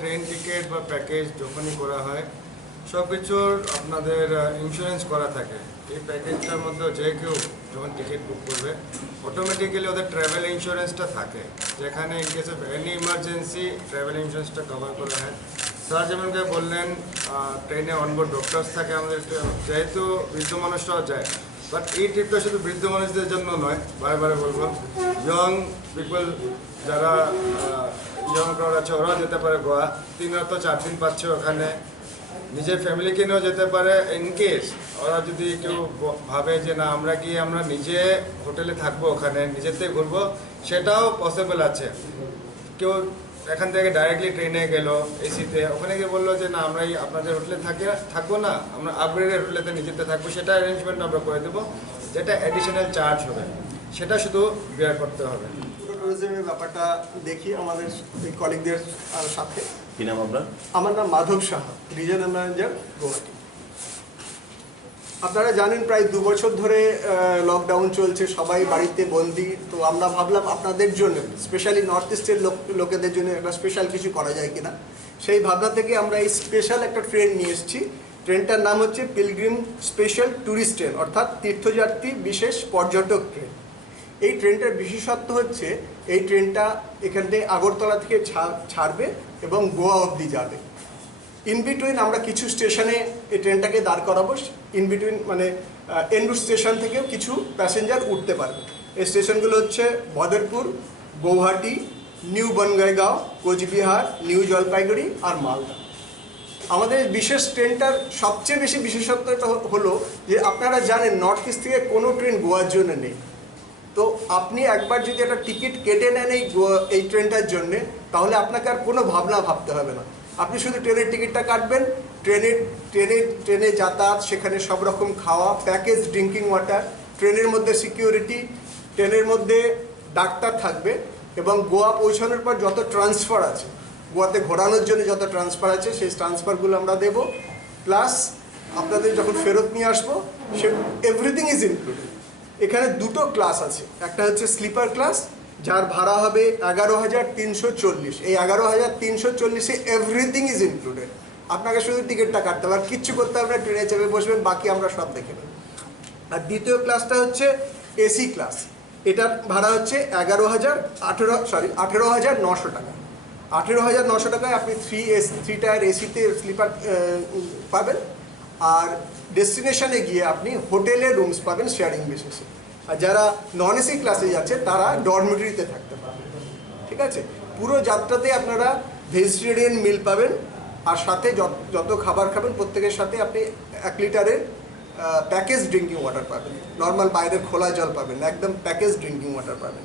Train ticket বা package যখনই করা হয় সব কিছুর আপনাদের ইন্স্যুরেন্স করা থাকে। এই প্যাকেজটার মধ্যে যে কেউ যখন টিকিট বুক করবে অটোমেটিক্যালি ওদের ট্রাভেল ইন্স্যুরেন্সটা থাকে, যেখানে in case of any emergency travel ইন্স্যুরেন্সটা কভার করা হয়। স্যার যেমনকে বললেন ট্রেনে অনবোর্ড ডক্টরস থাকে আমাদের, যেহেতু বৃদ্ধ মানুষরাও যায়, বাট এই ট্রিপটা শুধু বৃদ্ধ মানুষদের জন্য নয়, বারে বারে বলবো ইয়ং পিপল যারা ইয়ং ক্রাউড আছে ওরাও যেতে পারে গোয়া। 3 রাত 4 দিন পাচ্ছে ওখানে, নিজের ফ্যামিলিকে নিয়েও যেতে পারে। ইনকেস ওরা যদি কেউ ভাবে যে না আমরা গিয়ে আমরা নিজে হোটেলে থাকবো, ওখানে নিজেতে ঘুরবো, সেটাও পসিবল আছে। কেউ এখান থেকে ডাইরেক্টলি ট্রেনে গেল এসিতে, ওখানে গিয়ে বললো যে না আমরা আপনাদের হোটেলে থাকবো না, আমরা আপগ্রেডেড হোটেলেতে নিজেতে থাকবো, সেটা অ্যারেঞ্জমেন্ট আমরা করে দেবো। যেটা অ্যাডিশনাল চার্জ হবে সেটা শুধু বেয়ার করতে হবে। ট্যুরিজমের ব্যাপারটা দেখি আমাদের এই কলিগদের সাথে। কি নাম আপনার? আমার নাম মাধব সাহা, রিজনাল ম্যানেজার গুয়াহাটি। আপনারা জানেন প্রায় 2 বছর ধরে লকডাউন চলছে, সবাই বাড়িতে বন্দি। তো আমরা ভাবলাম আপনাদের জন্য, স্পেশালি নর্থ ইস্টের লোকেদের জন্য একটা স্পেশাল কিছু করা যায় কিনা। সেই ভাবনা থেকে আমরা এই স্পেশাল একটা ট্রেন নিয়ে এসেছি। ট্রেনটার নাম হচ্ছে পিলগ্রিম স্পেশাল ট্যুরিস্ট ট্রেন, অর্থাৎ তীর্থযাত্রী বিশেষ পর্যটক ট্রেন। এই ট্রেনটার বিশেষত্ব হচ্ছে এই ট্রেনটা এখান থেকে আগরতলা থেকে ছাড়বে এবং গোয়া অবধি যাবে। ইন বিটুইন আমরা কিছু স্টেশনে এই ট্রেনটাকে দাঁড় করাবো। ইন বিটুইন মানে এন্ডু স্টেশন থেকেও কিছু প্যাসেঞ্জার উঠতে পারবে। এই স্টেশনগুলো হচ্ছে বদরপুর, গৌহাটি, নিউ বনগাইগাঁও, কোচবিহার, নিউ জলপাইগুড়ি আর মালদা। আমাদের বিশেষ ট্রেনটার সবচেয়ে বেশি বিশেষত্বটা হলো যে আপনারা জানেন নর্থ ইস্ট থেকে কোনো ট্রেন গোয়ার জন্য নেই। তো আপনি একবার যদি একটা টিকিট কেটে নেন এই ট্রেনটার জন্যে, তাহলে আপনাকে আর কোনো ভাবতে হবে না। আপনি শুধু ট্রেনের টিকিটটা কাটবেন, ট্রেনে যাতায়াত, সেখানে সব রকম খাওয়া, প্যাকেজ ড্রিঙ্কিং ওয়াটার, ট্রেনের মধ্যে সিকিউরিটি, ট্রেনের মধ্যে ডাক্তার থাকবে, এবং গোয়া পৌঁছানোর পর যত ট্রান্সফার আছে, গোয়াতে ঘোরানোর জন্য যত ট্রান্সফার আছে সেই ট্রান্সফারগুলো আমরা দেব। প্লাস আপনাদের যখন ফেরত নিয়ে আসবো সে এভরিথিং ইজ ইনক্লুডেড। এখানে 2টো ক্লাস আছে, একটা হচ্ছে স্লিপার ক্লাস যার ভাড়া হবে 11,340। এই 11,340-এ এভরিথিং ইজ ইনক্লুডেড। আপনাকে শুধু টিকিটটা কাটতে হবে, আর কিচ্ছু করতে হবে না, ট্রেনে চেপে বসবেন, বাকি আমরা সব দেখে নেব। আর দ্বিতীয় ক্লাসটা হচ্ছে এসি ক্লাস। এটার ভাড়া হচ্ছে 18,900 টাকা। 18,900 টাকায় আপনি 3 টায়ার এসিতে স্লিপার পাবেন, আর ডেস্টিনেশনে গিয়ে আপনি হোটেলে রুমস পাবেন শেয়ারিং বেসিসে। আর যারা নন এসি ক্লাসে যাচ্ছে তারা ডরমিটরিতে থাকতে পারবেন। ঠিক আছে, পুরো যাত্রাতে আপনারা ভেজিটেরিয়ান মিল পাবেন, আর সাথে যত খাবার খাবেন প্রত্যেকের সাথে আপনি 1 লিটারের প্যাকেজ ড্রিঙ্কিং ওয়াটার পাবেন। নর্মাল বাইরের খোলা জল পাবেন, একদম প্যাকেজ ড্রিঙ্কিং ওয়াটার পাবেন।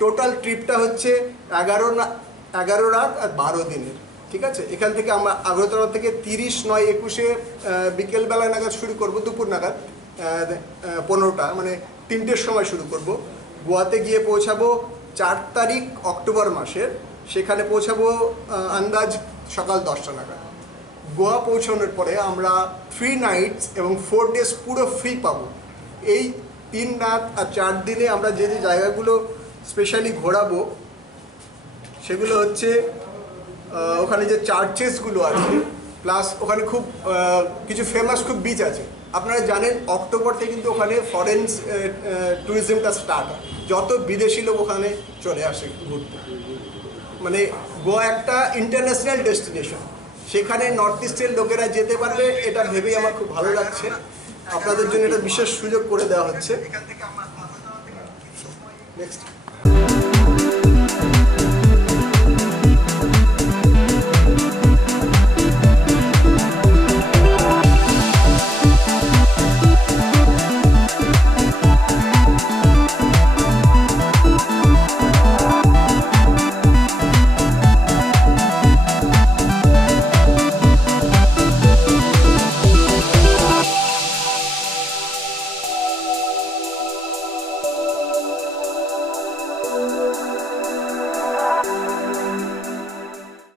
টোটাল ট্রিপটা হচ্ছে 11 রাত আর 12 দিনের। ঠিক আছে, এখান থেকে আমরা আগরতলা থেকে 30/9/21 বিকেলবেলা নাগাদ শুরু করব, দুপুর নাগাদ 15টা মানে 3টের সময় শুরু করব। গোয়াতে গিয়ে পৌঁছাবো 4 তারিখ অক্টোবর মাসের, সেখানে পৌঁছাবো আন্দাজ সকাল 10টা নাগাদ। গোয়া পৌঁছানোর পরে আমরা 3 নাইটস এবং 4 ডেজ পুরো ফ্রি পাবো। এই 3 রাত আর 4 দিনে আমরা যে জায়গাগুলো স্পেশালি ঘোরাবো সেগুলো হচ্ছে ওখানে যে চার্চেসগুলো আছে, প্লাস ওখানে খুব কিছু ফেমাস খুব বিচ আছে। আপনারা জানেন অক্টোবর থেকে কিন্তু ওখানে ফরেন ট্যুরিজমটা স্টার্ট হয়, যত বিদেশি লোক ওখানে চলে আসে ঘুরতে। মানে গোয়া একটা ইন্টারন্যাশনাল ডেস্টিনেশন, সেখানে নর্থ ইস্টের লোকেরা যেতে পারবে, এটা ভেবেই আমার খুব ভালো লাগছে। আপনাদের জন্য এটা বিশেষ সুযোগ করে দেওয়া হচ্ছে। নেক্সট।